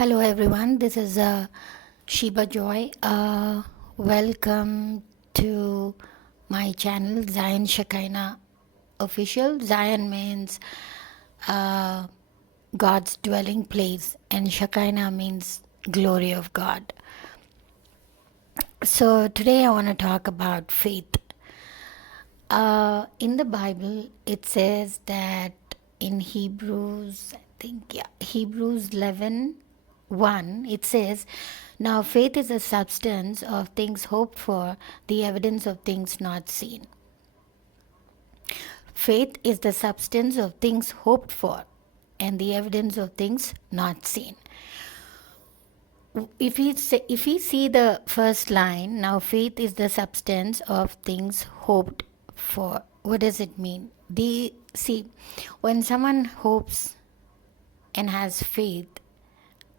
Hello everyone, this is Sheba Joy. Welcome to my channel Zion Shekinah Official. Zion means uh, God's dwelling place, and Shekinah means glory of God. So today I want to talk about faith. In the Bible, it says that in Hebrews, Hebrews 11:1, it says, now faith is the substance of things hoped for, the evidence of things not seen. Faith is the substance of things hoped for and the evidence of things not seen. If we see the first line, now faith is the substance of things hoped for. What does it mean? When someone hopes and has faith,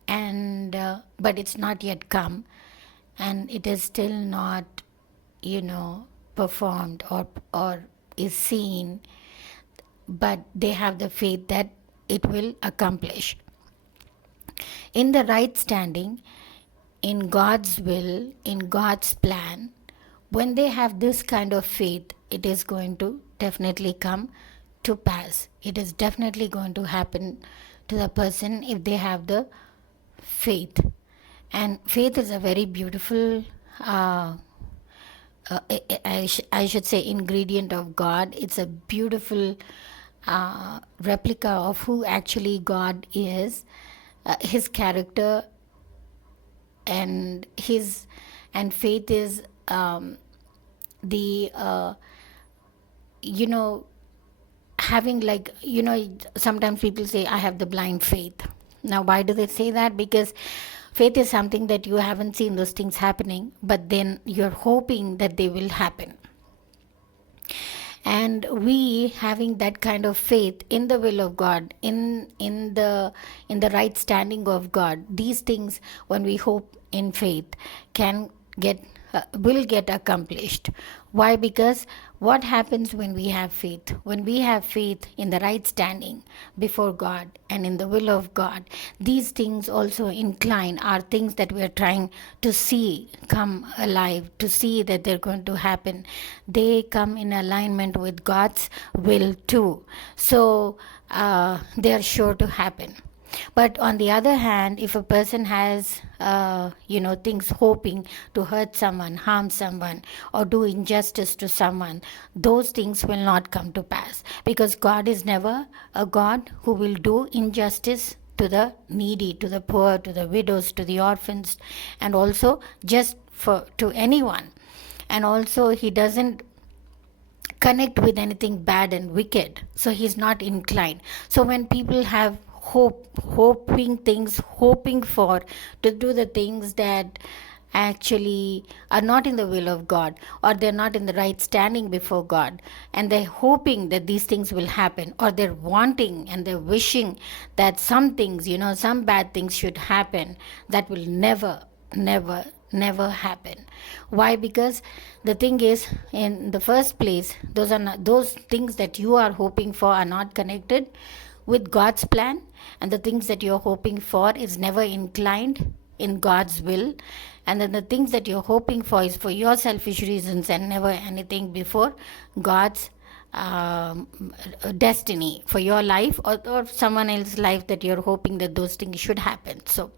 and but it's not yet come, and it is still not, performed or is seen, but they have the faith that it will accomplish. In the right standing, in God's will, in God's plan, when they have this kind of faith, it is going to definitely come to pass. It is definitely going to happen to the person if they have the faith. And faith is a very beautiful, I should say, ingredient of God. It's a beautiful replica of who actually God is, his character, and faith is the having, like, sometimes people say, I have the blind faith. Now why do they say that? Because faith is something that you haven't seen those things happening, but then you're hoping that they will happen. And we having that kind of faith in the will of God, in the right standing of God, these things, when we hope in faith, can get will get accomplished. Why? Because what happens when we have faith? When we have faith in the right standing before God and in the will of God, these things also incline, are things that we are trying to see come alive, to see that they're going to happen. They come in alignment with God's will too. So they are sure to happen. But on the other hand, if a person has, things hoping to hurt someone, harm someone, or do injustice to someone, those things will not come to pass, because God is never a God who will do injustice to the needy, to the poor, to the widows, to the orphans, and also just to anyone. And also, He doesn't connect with anything bad and wicked, so He's not inclined. So when people have hoping for to do the things that actually are not in the will of God, or they're not in the right standing before God, and they're hoping that these things will happen, or they're wanting and they're wishing that some things, some bad things should happen, that will never happen. Why? Because the thing is, in the first place, those things that you are hoping for are not connected with God's plan, and the things that you're hoping for is never inclined in God's will, and then the things that you're hoping for is for your selfish reasons and never anything before God's destiny for your life, or someone else's life, that you're hoping that those things should happen. So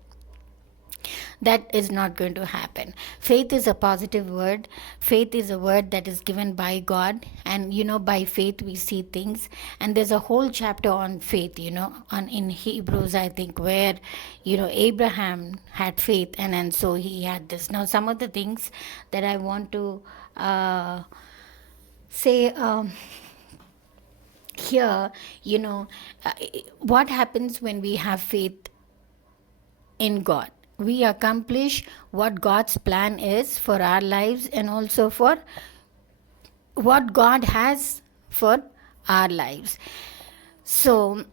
that is not going to happen. Faith is a positive word. Faith is a word that is given by God, and by faith we see things. And there's a whole chapter on faith, on in Hebrews, I think, where Abraham had faith, and so he had this. Now some of the things that I want to say here, what happens when we have faith in God? We accomplish what God's plan is for our lives, and also for what God has for our lives. So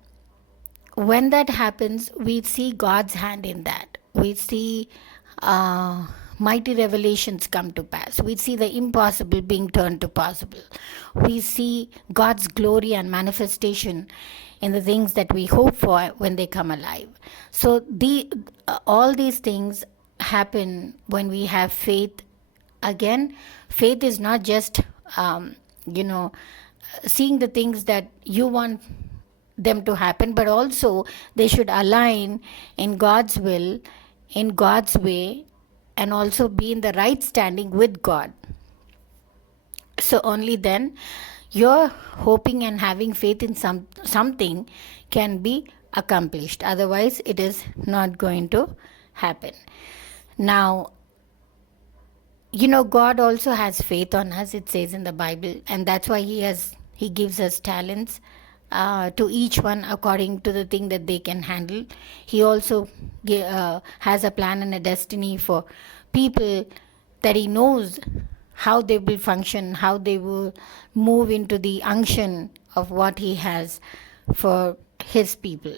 when that happens, we see God's hand in that. We see mighty revelations come to pass. We see the impossible being turned to possible. We see God's glory and manifestation in the things that we hope for when they come alive. So all these things happen when we have faith. Again, faith is not just seeing the things that you want them to happen, but also they should align in God's will, in God's way, and also be in the right standing with God. So only then your hoping and having faith in something can be accomplished. Otherwise, it is not going to happen. Now, God also has faith on us, it says in the Bible, and that's why He gives us talents to each one according to the thing that they can handle. He also has a plan and a destiny for people that He knows how they will function, how they will move into the unction of what He has for His people.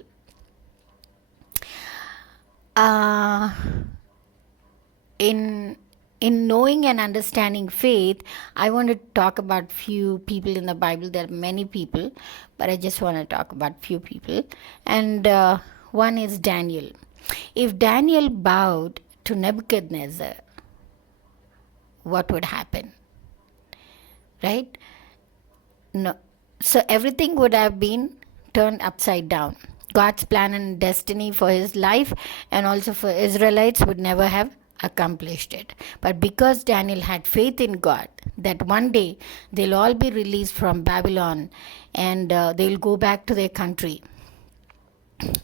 In knowing and understanding faith, I want to talk about few people in the Bible. There are many people, but I just want to talk about few people. And one is Daniel. If Daniel bowed to Nebuchadnezzar, what would happen? Right? No. So everything would have been turned upside down. God's plan and destiny for his life and also for Israelites would never have accomplished it. But because Daniel had faith in God that one day they'll all be released from Babylon and they'll go back to their country,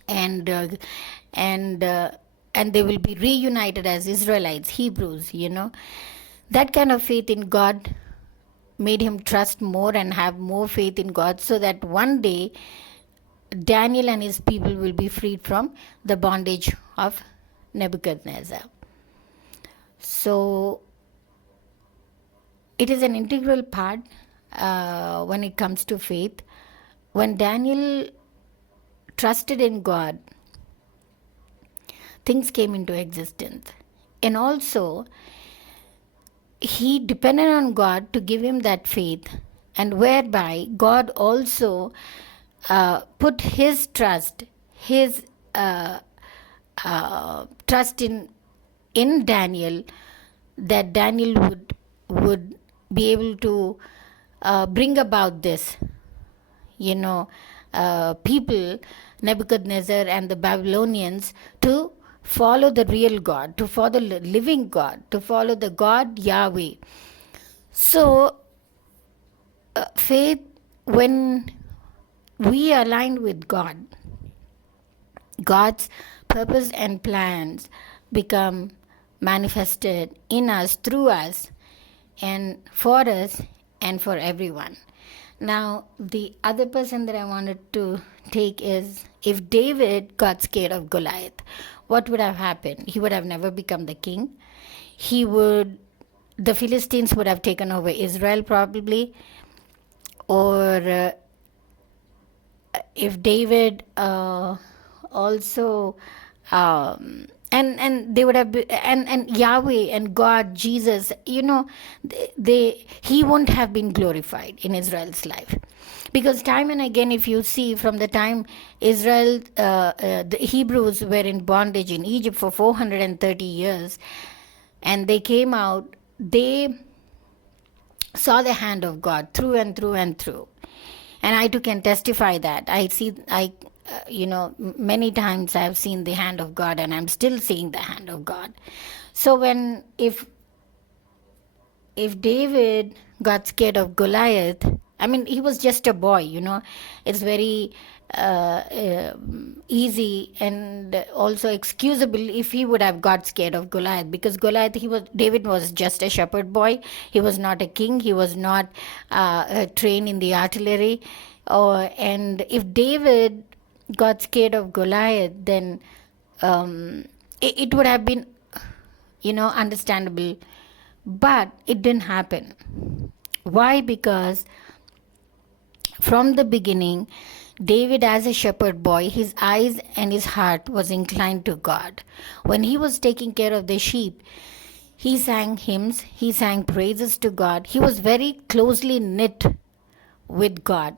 and they will be reunited as Israelites, Hebrews, that kind of faith in God made him trust more and have more faith in God, so that one day Daniel and his people will be freed from the bondage of Nebuchadnezzar. So it is an integral part when it comes to faith. When Daniel trusted in God, things came into existence. And also, he depended on God to give him that faith, and whereby God also put his trust in Daniel, that Daniel would be able to bring about this, people, Nebuchadnezzar and the Babylonians, to follow the real God, to follow the living God, to follow the God Yahweh. So, faith, when we align with God, God's purpose and plans become manifested in us, through us, and for us, and for everyone. Now, the other person that I wanted to take is, if David got scared of Goliath, what would have happened? He would have never become the king. The Philistines would have taken over Israel probably, or if David also and they would have and Yahweh and God, Jesus, he won't have been glorified in Israel's life, because time and again, if you see, from the time Israel, the Hebrews were in bondage in Egypt for 430 years, and they came out, they saw the hand of God through and through and through. And I too can testify that. Many times I have seen the hand of God, and I'm still seeing the hand of God. So if David got scared of Goliath, he was just a boy, it's very easy and also excusable if he would have got scared of Goliath, because David was just a shepherd boy. He was not a king. He was not trained in the artillery. And if David got scared of Goliath, then it would have been, understandable. But it didn't happen. Why? Because from the beginning, David, as a shepherd boy, his eyes and his heart was inclined to God. When he was taking care of the sheep, He sang hymns, he sang praises to God. He was very closely knit with God.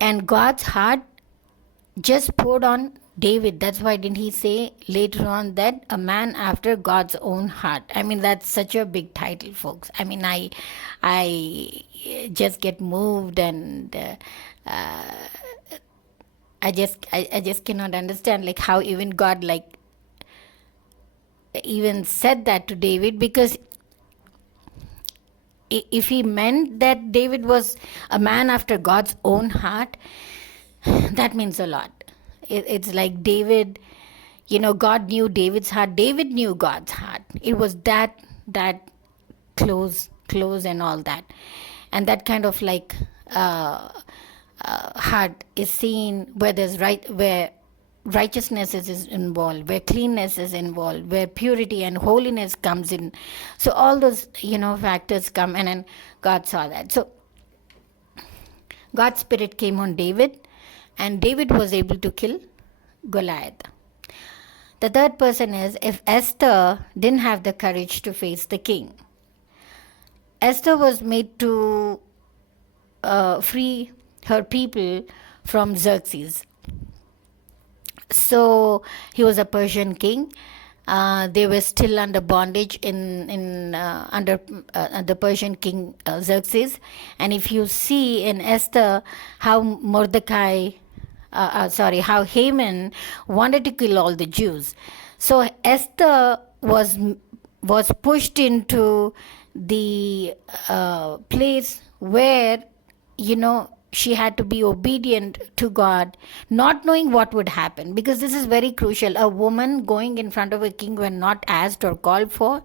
And God's heart just poured on David. That's why didn't he say later on that a man after God's own heart? I mean, that's such a big title, folks. I mean, I just get moved, and I just cannot understand like how even God like even said that to David, because if he meant that David was a man after God's own heart, that means a lot. It's like David, God knew David's heart. David knew God's heart. It was that close and all that. And that kind of like heart is seen where there's where righteousness is involved, where cleanness is involved, where purity and holiness comes in. So all those factors come, and then God saw that. So God's spirit came on David, and David was able to kill Goliath. The third person is, if Esther didn't have the courage to face the king. Esther was made to free her people from Xerxes. So he was a Persian king. They were still under bondage under the Persian king Xerxes. And if you see in Esther how how Haman wanted to kill all the Jews. So Esther was pushed into the place where she had to be obedient to God, not knowing what would happen, because this is very crucial. A woman going in front of a king when not asked or called for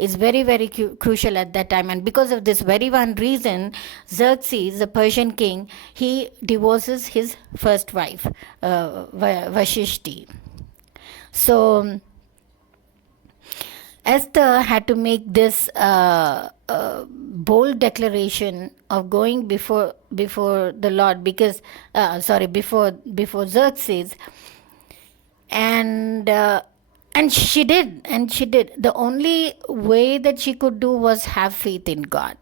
is very, very crucial at that time. And because of this very one reason, Xerxes, the Persian king, he divorces his first wife, Vashishti. So Esther had to make this bold declaration of going before the Lord, because before Xerxes, and she did. The only way that she could do was have faith in God.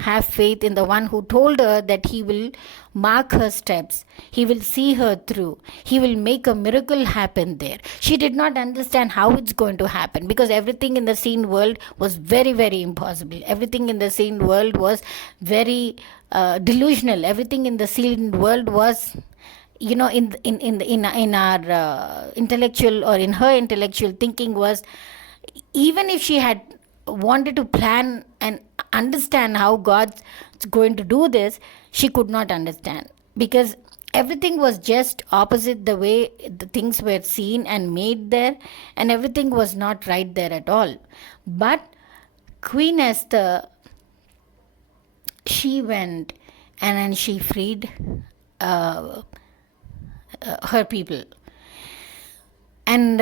Have faith in the one who told her that he will mark her steps. He will see her through. He will make a miracle happen there. She did not understand how it's going to happen, because everything in the seen world was very, very impossible. Everything in the seen world was very delusional. Everything in the seen world was, in our intellectual, or in her intellectual thinking, was, even if she had wanted to plan and understand how God's going to do this, she could not understand, because everything was just opposite the way the things were seen and made there, and everything was not right there at all. But Queen Esther, she went and then she freed her people. And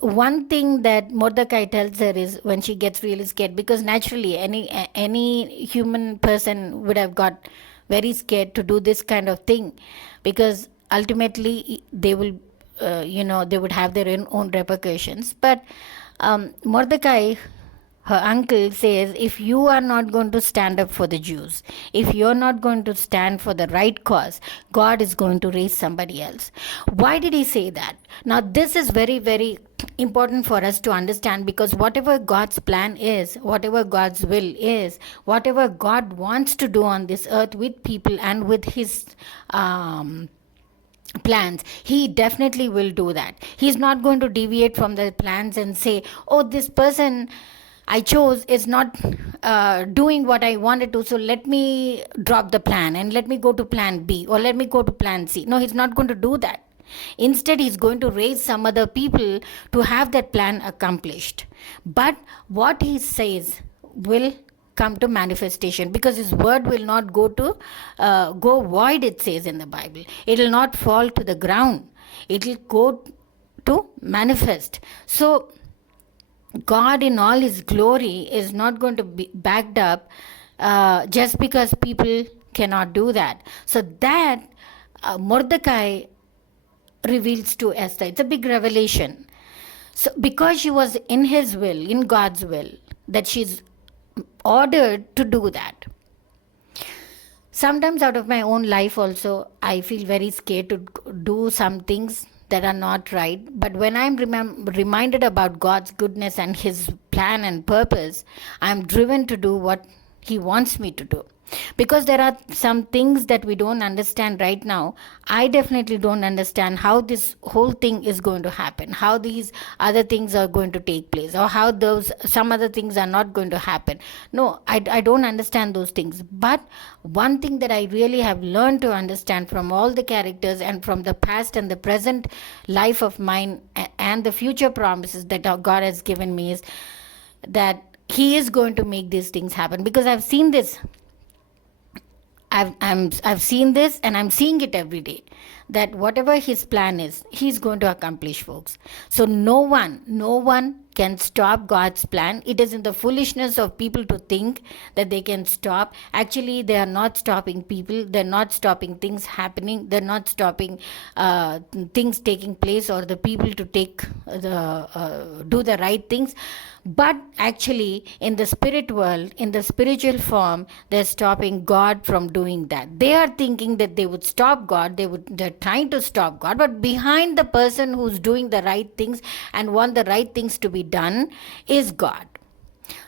one thing that Mordecai tells her is, when she gets really scared, because naturally any human person would have got very scared to do this kind of thing, because ultimately they will they would have their own repercussions. But Mordecai, her uncle, says, if you are not going to stand up for the Jews, if you're not going to stand for the right cause, God is going to raise somebody else. Why did he say that? Now, this is very, very important for us to understand, because whatever God's plan is, whatever God's will is, whatever God wants to do on this earth with people and with his plans, he definitely will do that. He's not going to deviate from the plans and say, oh, this person I chose is not doing what I wanted to, so let me drop the plan and let me go to plan B, or let me go to plan C. No, he's not going to do that. Instead, he's going to raise some other people to have that plan accomplished. But what he says will come to manifestation, because his word will not go void, it says in the Bible. It will not fall to the ground. It will go to manifest. So God in all his glory is not going to be backed up just because people cannot do that. So that Mordecai reveals to Esther. It's a big revelation. So because she was in his will, in God's will, that she's ordered to do that. Sometimes out of my own life also, I feel very scared to do some things that are not right. But when I'm reminded about God's goodness and his plan and purpose, I'm driven to do what he wants me to do. Because there are some things that we don't understand right now. I definitely don't understand how this whole thing is going to happen, how these other things are going to take place, or how those some other things are not going to happen. No, I don't understand those things. But one thing that I really have learned to understand from all the characters and from the past and the present life of mine and the future promises that God has given me is that he is going to make these things happen, because I've seen this. I've seen this, and I'm seeing it every day, that whatever his plan is, he's going to accomplish, folks. So no one can stop God's plan. It is in the foolishness of people to think that they can stop. Actually, they are not stopping people. They're not stopping things happening. They're not stopping things taking place, or the people to do the right things. But actually, in the spirit world, in the spiritual form, they're stopping God from doing that. They are thinking that they would stop God. They're trying to stop God. But behind the person who's doing the right things and want the right things to be done is God.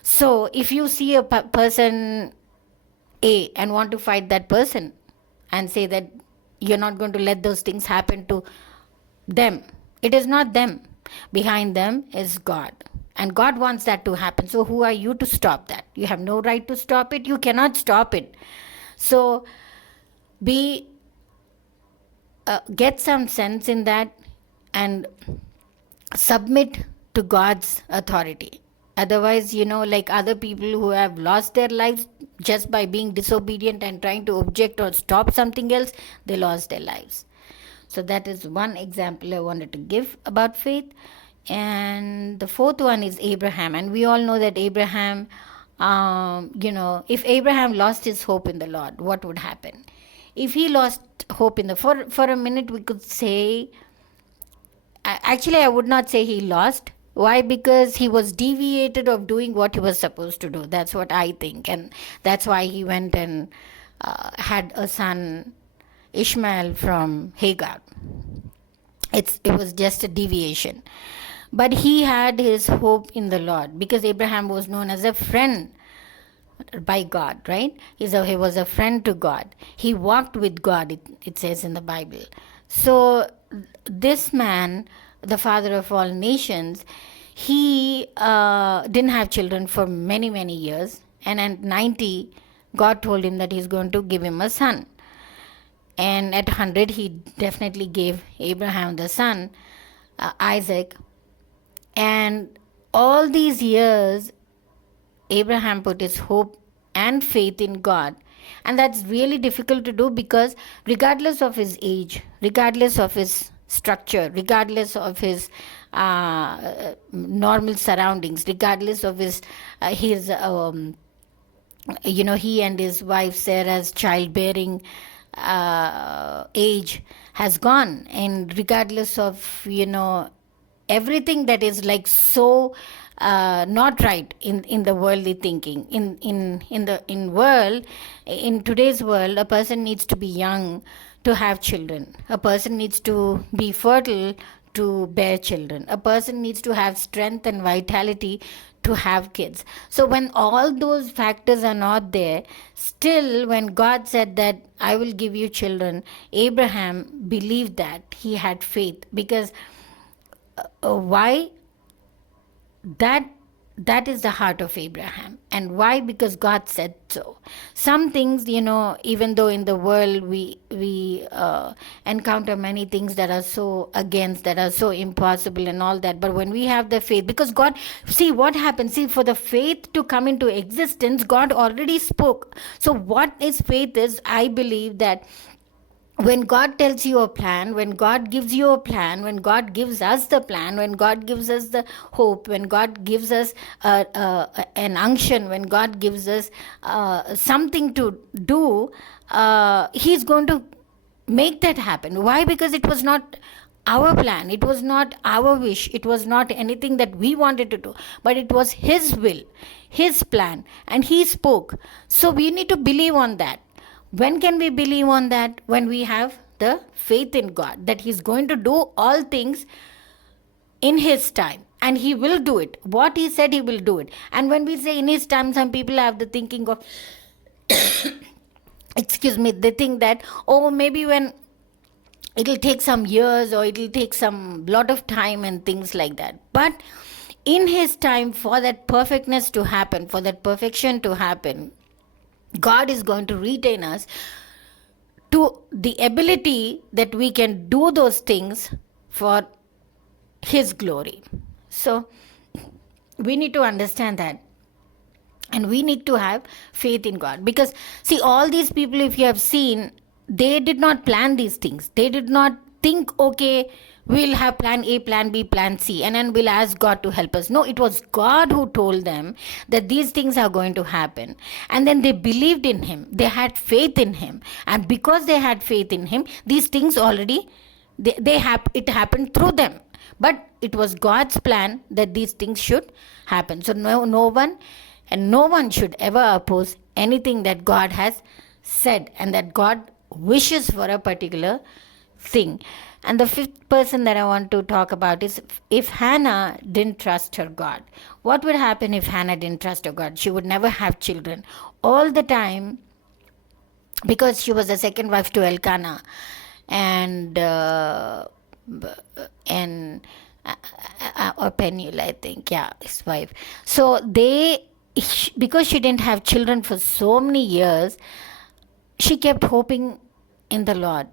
So if you see a person A and want to fight that person and say that you're not going to let those things happen to them, it is not them. Behind them is God. And God wants that to happen. So who are you to stop that? You have no right to stop it. You cannot stop it. So get some sense in that and submit to God's authority. Otherwise, like other people who have lost their lives just by being disobedient and trying to object or stop something else, they lost their lives. So that is one example I wanted to give about faith. And the fourth one is Abraham. And we all know that Abraham, if Abraham lost his hope in the Lord, what would happen? If he lost hope for a minute, we could say, actually, I would not say he lost. Why? Because he was deviated of doing what he was supposed to do. That's what I think. And that's why he went and had a son, Ishmael, from Hagar. It was just a deviation. But he had his hope in the Lord, because Abraham was known as a friend by God, right? He was a friend to God. He walked with God, it says in the Bible. So this man, the father of all nations, he didn't have children for many, many years. And at 90, God told him that he's going to give him a son. And at 100, he definitely gave Abraham the son, Isaac. And all these years, Abraham put his hope and faith in God. And that's really difficult to do, because regardless of his age, regardless of his structure, regardless of his normal surroundings, regardless of he and his wife Sarah's childbearing age has gone, and regardless of everything that is like so not right in the worldly thinking, in today's world, a person needs to be young to have children. A person needs to be fertile to bear children. A person needs to have strength and vitality to have kids. So when all those factors are not there, still when God said that I will give you children, Abraham believed that. He had faith, because why? That is the heart of Abraham. And why? Because God said so. Some things, even though in the world we encounter many things that are so against, that are so impossible and all that, but when we have the faith, because God, see what happens, for the faith to come into existence, God already spoke. So what is faith is, I believe that when God tells you a plan, when God gives you a plan, when God gives us the plan, when God gives us the hope, when God gives us an unction, when God gives us something to do, He's going to make that happen. Why? Because it was not our plan, it was not our wish, it was not anything that we wanted to do, but it was His will, His plan, and He spoke. So we need to believe on that. When can we believe on that? When we have the faith in God that He's going to do all things in His time, and He will do it. What He said, He will do it. And when we say in His time, some people have the thinking of excuse me, they think that, oh, maybe when it'll take some years, or it'll take some lot of time and things like that. But in His time, for that perfectness to happen, for that perfection to happen, God is going to retain us to the ability that we can do those things for His glory. So we need to understand that. And we need to have faith in God. Because, see, all these people, if you have seen, they did not plan these things. They did not think, okay, we'll have plan A, plan B, plan C, and then we'll ask God to help us. No, it was God who told them that these things are going to happen. And then they believed in Him. They had faith in Him. And because they had faith in Him, these things already, it happened through them. But it was God's plan that these things should happen. So no one should ever oppose anything that God has said, and that God wishes for a particular thing. And the fifth person that I want to talk about is, if Hannah didn't trust her God. What would happen if Hannah didn't trust her God? She would never have children. All the time, because she was the second wife to Elkanah, and or Peniel, I think, yeah, his wife. So because she didn't have children for so many years, she kept hoping in the Lord.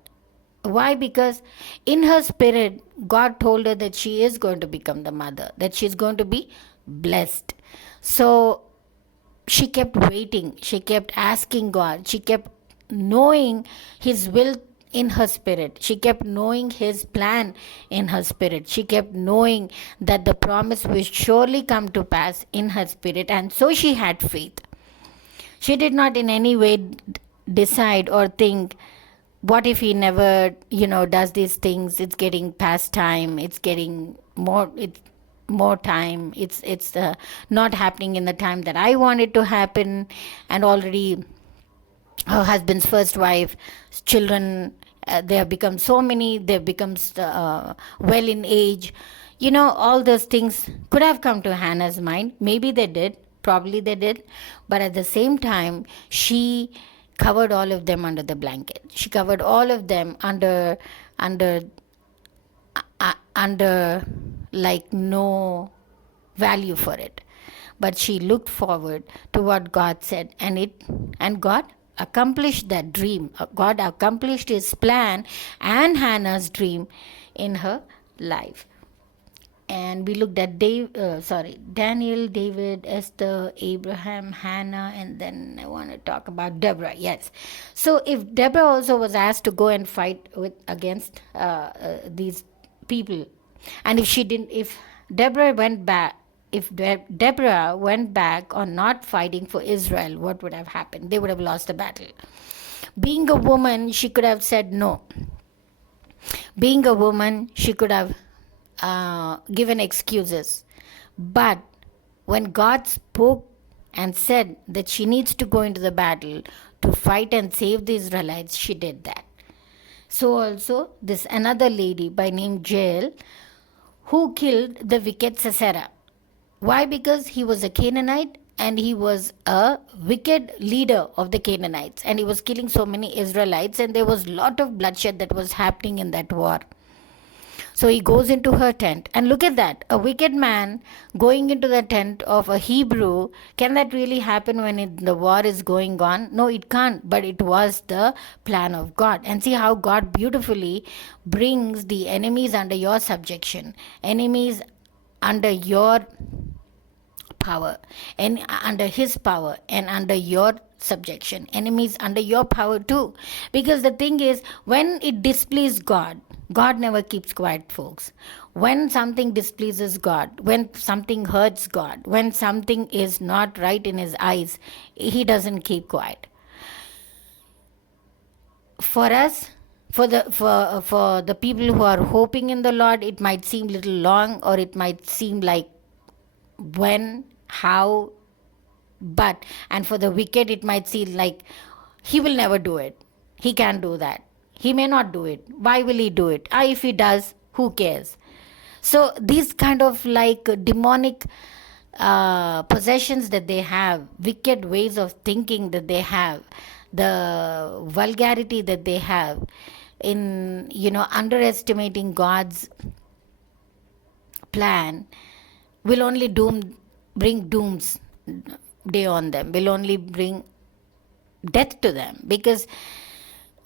Why? Because in her spirit, God told her that she is going to become the mother, that she's going to be blessed. So she kept waiting. She kept asking God. She kept knowing His will in her spirit. She kept knowing His plan in her spirit. She kept knowing that the promise will surely come to pass in her spirit. And so she had faith. She did not in any way decide or think, what if he never, does these things? It's getting past time. It's getting more time. It's not happening in the time that I want it to happen. And already her husband's first wife, children, they have become so many. They've become well in age. All those things could have come to Hannah's mind. Maybe they did. Probably they did. But at the same time, she covered all of them under the blanket. She covered all of them under like no value for it. But she looked forward to what God said, and God accomplished that dream. God accomplished His plan and Hannah's dream in her life. And we looked at Daniel, David, Esther, Abraham, Hannah, and then I want to talk about Deborah. Yes. So if Deborah also was asked to go and fight against these people, and if Deborah went back on not fighting for Israel, what would have happened? They would have lost the battle. Being a woman, she could have said no. Being a woman, she could have given excuses. But when God spoke and said that she needs to go into the battle to fight and save the Israelites, she did that. So also this another lady by name Jael, who killed the wicked Sisera. Why? Because he was a Canaanite, and he was a wicked leader of the Canaanites, and he was killing so many Israelites, and there was a lot of bloodshed that was happening in that war. So he goes into her tent, and look at that, a wicked man going into the tent of a Hebrew. Can that really happen when the war is going on? No, it can't, but it was the plan of God. And see how God beautifully brings the enemies under your subjection, enemies under your power, and under His power, and under your subjection, enemies under your power too. Because the thing is, when it displeased God, God never keeps quiet, folks. When something displeases God, when something hurts God, when something is not right in His eyes, He doesn't keep quiet. For us, For the people who are hoping in the Lord, it might seem little long, or it might seem like when, how, but, and for the wicked it might seem like he will never do it, he can't do that, he may not do it, why will he do it, if he does, who cares? So these kind of like demonic possessions that they have, wicked ways of thinking that they have, the vulgarity that they have in, underestimating God's plan, will only bring dooms day on them, will only bring death to them, because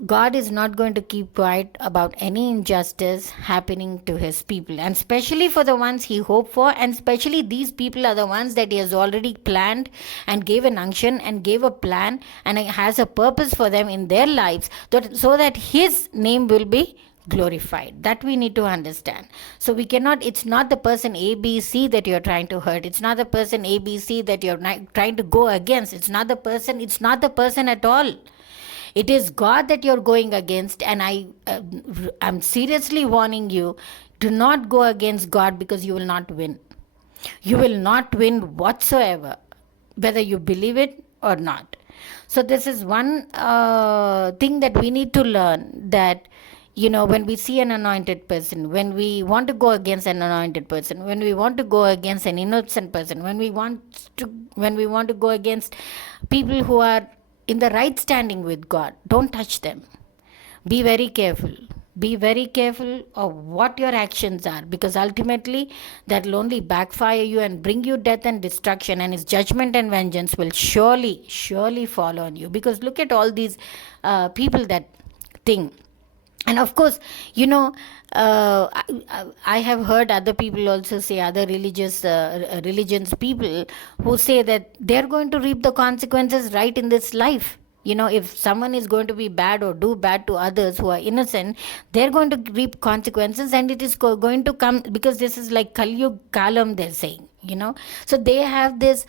God is not going to keep quiet about any injustice happening to his people, and especially for the ones he hoped for, and especially these people are the ones that he has already planned and gave an unction and gave a plan and has a purpose for them in their lives, so that his name will be glorified. That we need to understand. So we cannot, it's not the person ABC that you're trying to hurt, it's not the person ABC that you're trying to go against, it's not the person at all. It is God that you're going against, and I'm seriously warning you, do not go against God, because you will not win. You will not win whatsoever, whether you believe it or not. So this is one thing that we need to learn, that when we see an anointed person, when we want to go against an anointed person, when we want to go against an innocent person, when we want to go against people who are in the right standing with God, don't touch them. Be very careful. Be very careful of what your actions are, because ultimately that will only backfire you and bring you death and destruction, and his judgment and vengeance will surely fall on you. Because look at all these people that think. And of course, I have heard other people also say, other religions people, who say that they're going to reap the consequences right in this life. If someone is going to be bad or do bad to others who are innocent, they're going to reap consequences, and it is going to come, because this is like Kalyug Kalam, they're saying. So they have this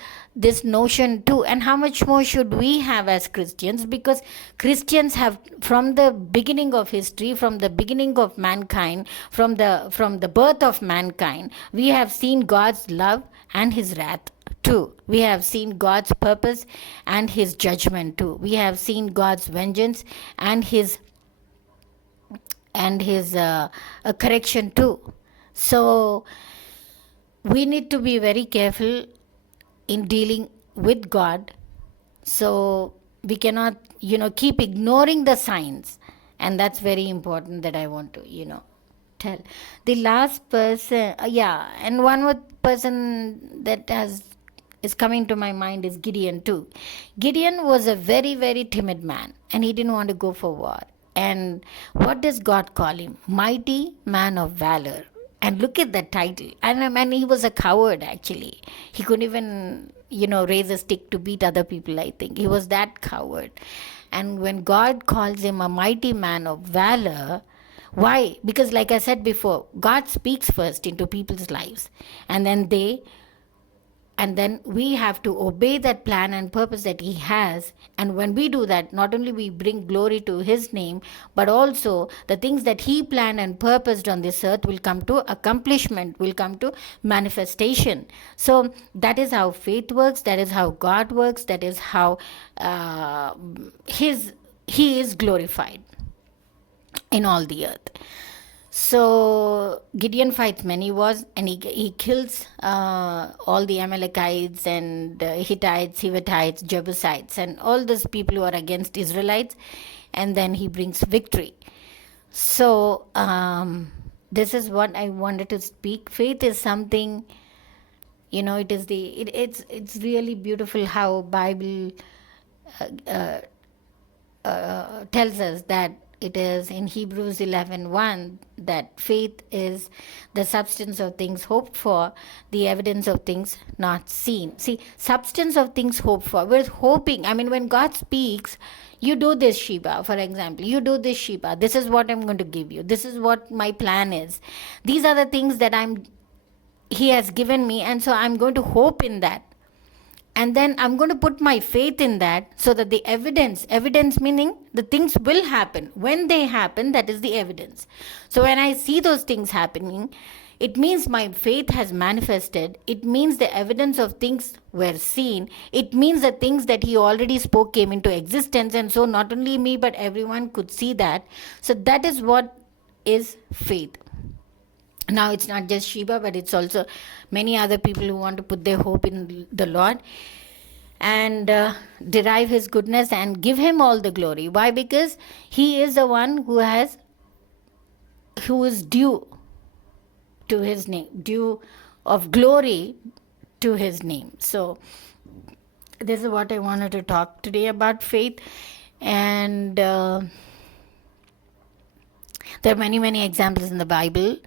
notion too. And how much more should we have as Christians? Because Christians have, from the beginning of history, from the beginning of mankind, from the birth of mankind, we have seen God's love and his wrath too. We have seen God's purpose and his judgment too. We have seen God's vengeance and his correction too. So we need to be very careful in dealing with God. So we cannot, keep ignoring the signs. And that's very important, that I want to, tell. The last person, and one more person that is coming to my mind is Gideon too. Gideon was a very, very timid man, and he didn't want to go for war. And what does God call him? Mighty man of valor. And look at that title. And he was a coward, actually. He couldn't even, raise a stick to beat other people, I think. He was that coward. And when God calls him a mighty man of valor, why? Because like I said before, God speaks first into people's lives. And then we have to obey that plan and purpose that he has. And when we do that, not only we bring glory to his name, but also the things that he planned and purposed on this earth will come to accomplishment, will come to manifestation. So that is how faith works, that is how God works, that is how he is glorified in all the earth. So Gideon fights many wars, and he kills all the Amalekites and Hittites, Hivites, Jebusites, and all those people who are against Israelites, and then he brings victory. So this is what I wanted to speak. Faith is something, it's really beautiful how Bible tells us that it is in Hebrews 11:1 that faith is the substance of things hoped for, the evidence of things not seen. See, substance of things hoped for. We're hoping. When God speaks, you do this, Sheba, for example. You do this, Sheba. This is what I'm going to give you. This is what my plan is. These are the things that He has given me, and so I'm going to hope in that. and then I'm going to put my faith in that, so that the evidence meaning the things will happen. When they happen, that is the evidence. So when I see those things happening, it means my faith has manifested. It means the evidence of things were seen. It means the things that he already spoke came into existence. And so not only me, but everyone could see that. So that is what is faith. Now it's not just Sheba, but it's also many other people who want to put their hope in the Lord and derive his goodness and give him all the glory. Why? Because he is the one who is due to his name, due of glory to his name. So this is what I wanted to talk today about faith. And there are many examples in the Bible.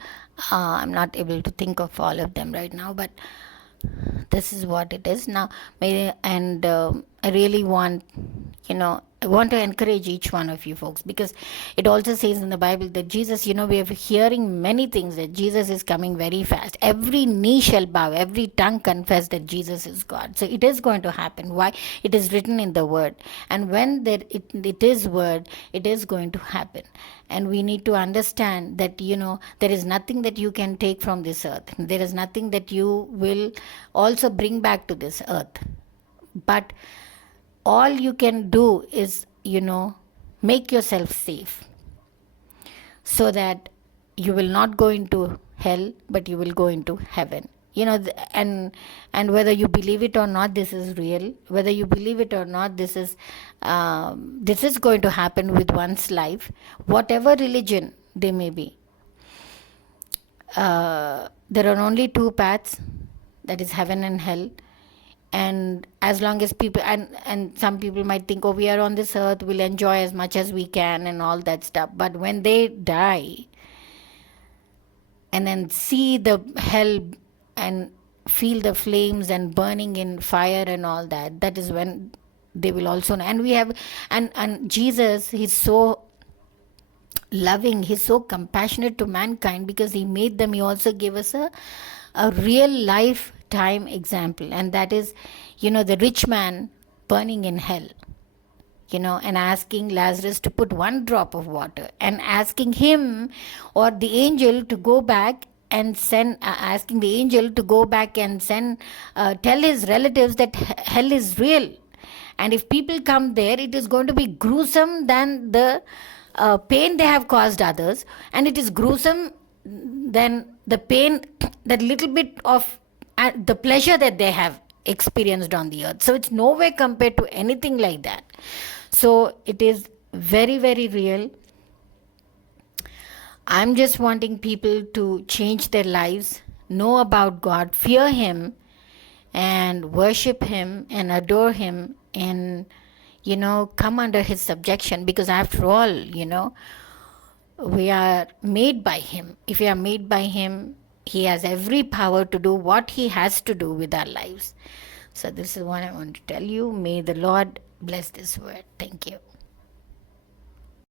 I'm not able to think of all of them right now, but this is what it is now. I really want, I want to encourage each one of you folks, because it also says in the Bible that Jesus, we are hearing many things, that Jesus is coming very fast. Every knee shall bow, every tongue confess that Jesus is God. So it is going to happen. Why? It is written in the word. And when it is word, it is going to happen. And we need to understand that, there is nothing that you can take from this earth. There is nothing that you will also bring back to this earth. But all you can do is, make yourself safe, so that you will not go into hell, but you will go into heaven. And whether you believe it or not, this is real. Whether you believe it or not, this is going to happen with one's life, whatever religion they may be. There are only two paths, that is heaven and hell. And as long as people, and some people might think, we are on this earth, we'll enjoy as much as we can and all that stuff. But when they die and then see the hell and feel the flames and burning in fire and all that, that is when they will also know. And we have, and Jesus, he's so loving, he's so compassionate to mankind, because he made them. He also gave us a real lifetime example, and that is, the rich man burning in hell, and asking Lazarus to put one drop of water, and asking him or the angel to go back and send, asking the angel to go back and send, tell his relatives that hell is real. And if people come there, it is going to be gruesome than the pain they have caused others, and it is gruesome than the pain, that little bit of the pleasure that they have experienced on the earth. So it's nowhere compared to anything like that. So it is very, very real. I'm just wanting people to change their lives, know about God, fear him, and worship him and adore him, and come under his subjection, because after all, we are made by him. If we are made by him, he has every power to do what he has to do with our lives. So this is what I want to tell you. May the Lord bless this word. Thank you.